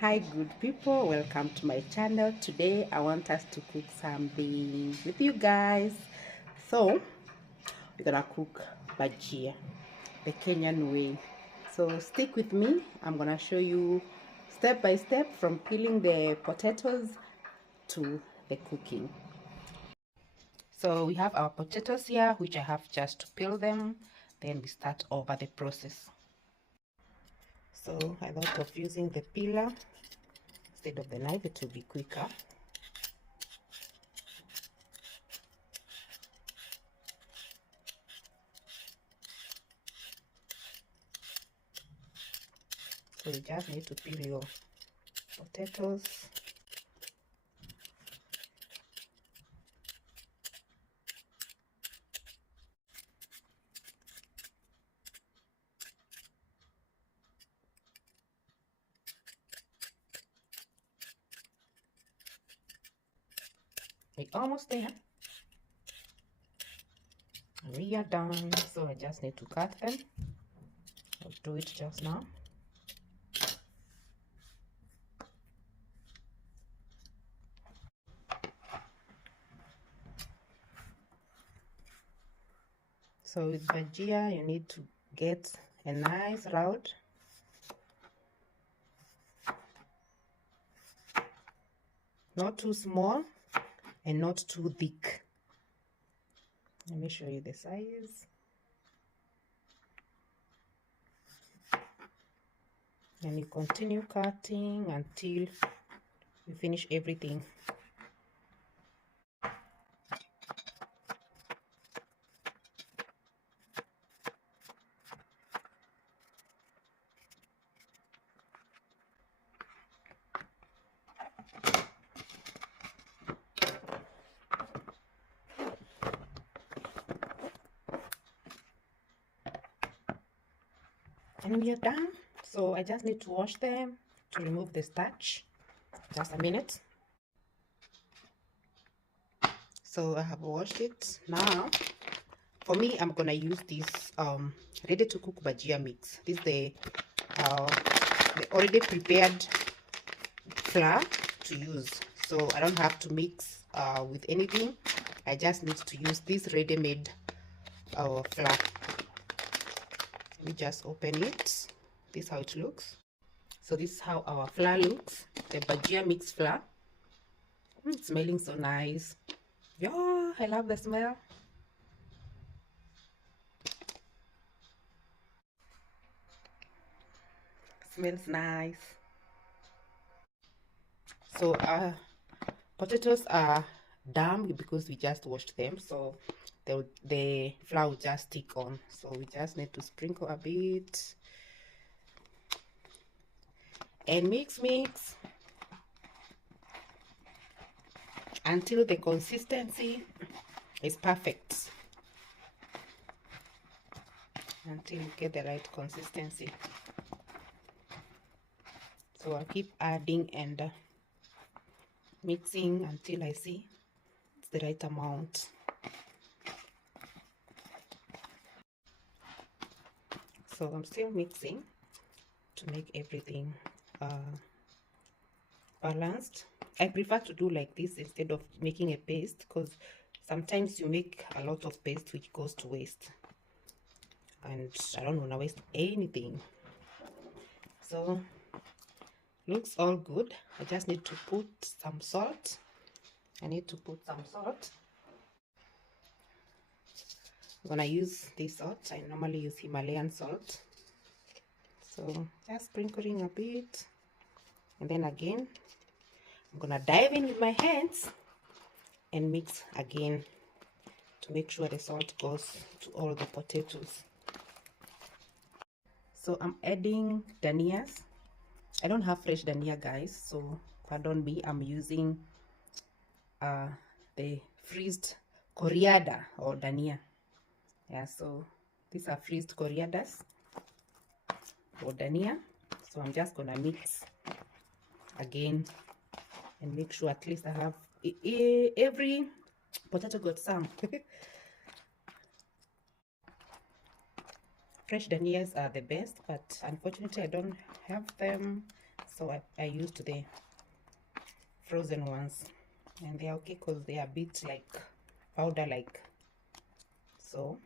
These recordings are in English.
Hi good people, welcome to my channel. Today I want us to cook something with you guys. So we're gonna cook bhajia the Kenyan way. So stick with me. I'm gonna show you step by step from peeling the potatoes to the cooking. So we have our potatoes here, which I have just to peel them, then we start over the process. So I thought of using the peeler instead of the knife. It will be quicker. So you just need to peel your potatoes. We're almost there. We are done. So I just need to cut them. I'll do it just now. So with bhajia, you need to get a nice round. Not too small and not too thick. Let me show you the size. And you continue cutting until you finish everything. And we are done. So I just need to wash them to remove the starch. Just a minute. So I have washed it. Now for me, I'm gonna use this ready to cook bhajia mix. This is the already prepared flour to use, so I don't have to mix with anything. I just need to use this ready-made flour. Let me just open it. This is how it looks. So this is how our flour looks, the bhajia mix flour. It's smelling so nice. Yeah, I love the smell. Smells nice. So our potatoes are damp because we just washed them, so the flour will just stick on. So we just need to sprinkle a bit and mix until the consistency is perfect, until you get the right consistency. So I'll keep adding and mixing until I see it's the right amount. So I'm still mixing to make everything balanced. I prefer to do like this instead of making a paste, because sometimes you make a lot of paste which goes to waste, and I don't want to waste anything. So looks all good. I just need to put some salt. I'm gonna use this salt. I normally use Himalayan salt, so just sprinkling a bit, and then again I'm gonna dive in with my hands and mix again to make sure the salt goes to all the potatoes. So I'm adding danias. I don't have fresh dania, guys, so pardon me. I'm using the freezed coriander or dania. Yeah, so these are freezed corianders or dania. So I'm just gonna mix again and make sure at least I have every potato got some. Fresh danias are the best, but unfortunately I don't have them, so I used the frozen ones, and they're okay because they are a bit like powder like. So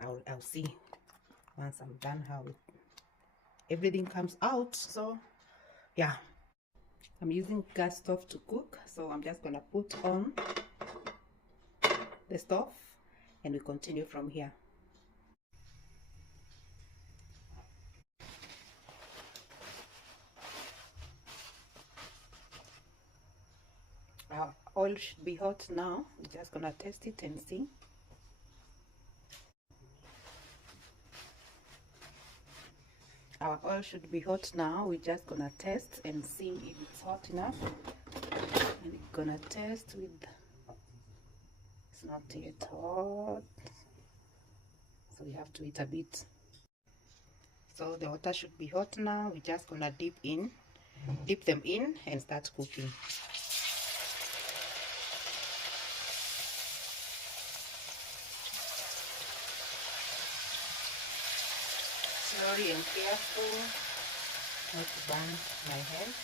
I'll see once I'm done how everything comes out. So yeah, I'm using gas stove to cook, so I'm just gonna put on the stove and we continue from here. Our oil should be hot now. We're just gonna test it and see. Our oil should be hot now. We're just gonna test and see if it's hot enough. And we're gonna test with, it's not yet hot, so we have to wait a bit. So the water should be hot now. We're just gonna dip them in and start cooking. Slowly and careful, not to burn my hand.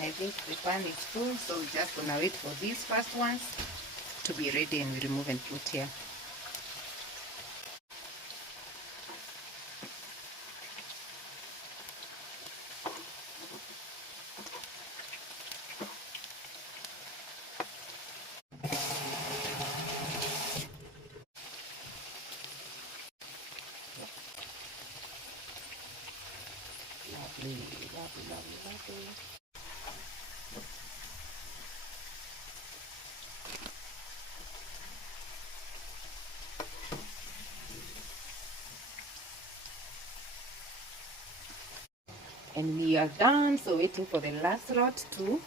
I think the pan is full, so we're just gonna wait for these first ones to be ready and we remove and put here. Lovely, lovely, lovely, lovely. And we are done, so waiting for the last lot to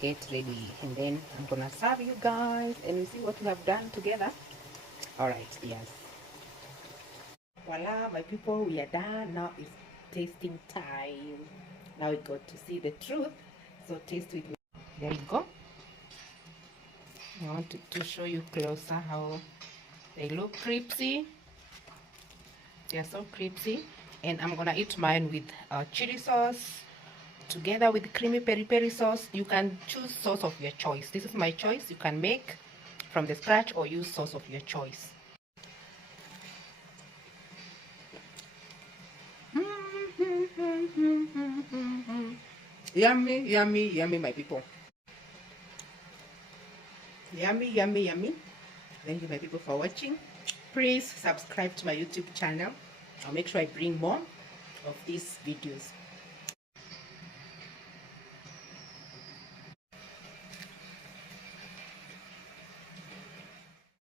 get ready, and then I'm gonna serve you guys and you see what we have done together. All right, yes, voila my people, we are done. Now it's tasting time. Now we got to see the truth, so taste it. There you go. I wanted to show you closer how they look crispy. They are so crispy. And I'm gonna eat mine with chili sauce together with creamy peri peri sauce. You can choose sauce of your choice. This is my choice. You can make from the scratch or use sauce of your choice. Yummy, yummy, yummy, my people. Yummy, yummy, yummy. Thank you, my people, for watching. Please subscribe to my YouTube channel. I'll make sure I bring more of these videos.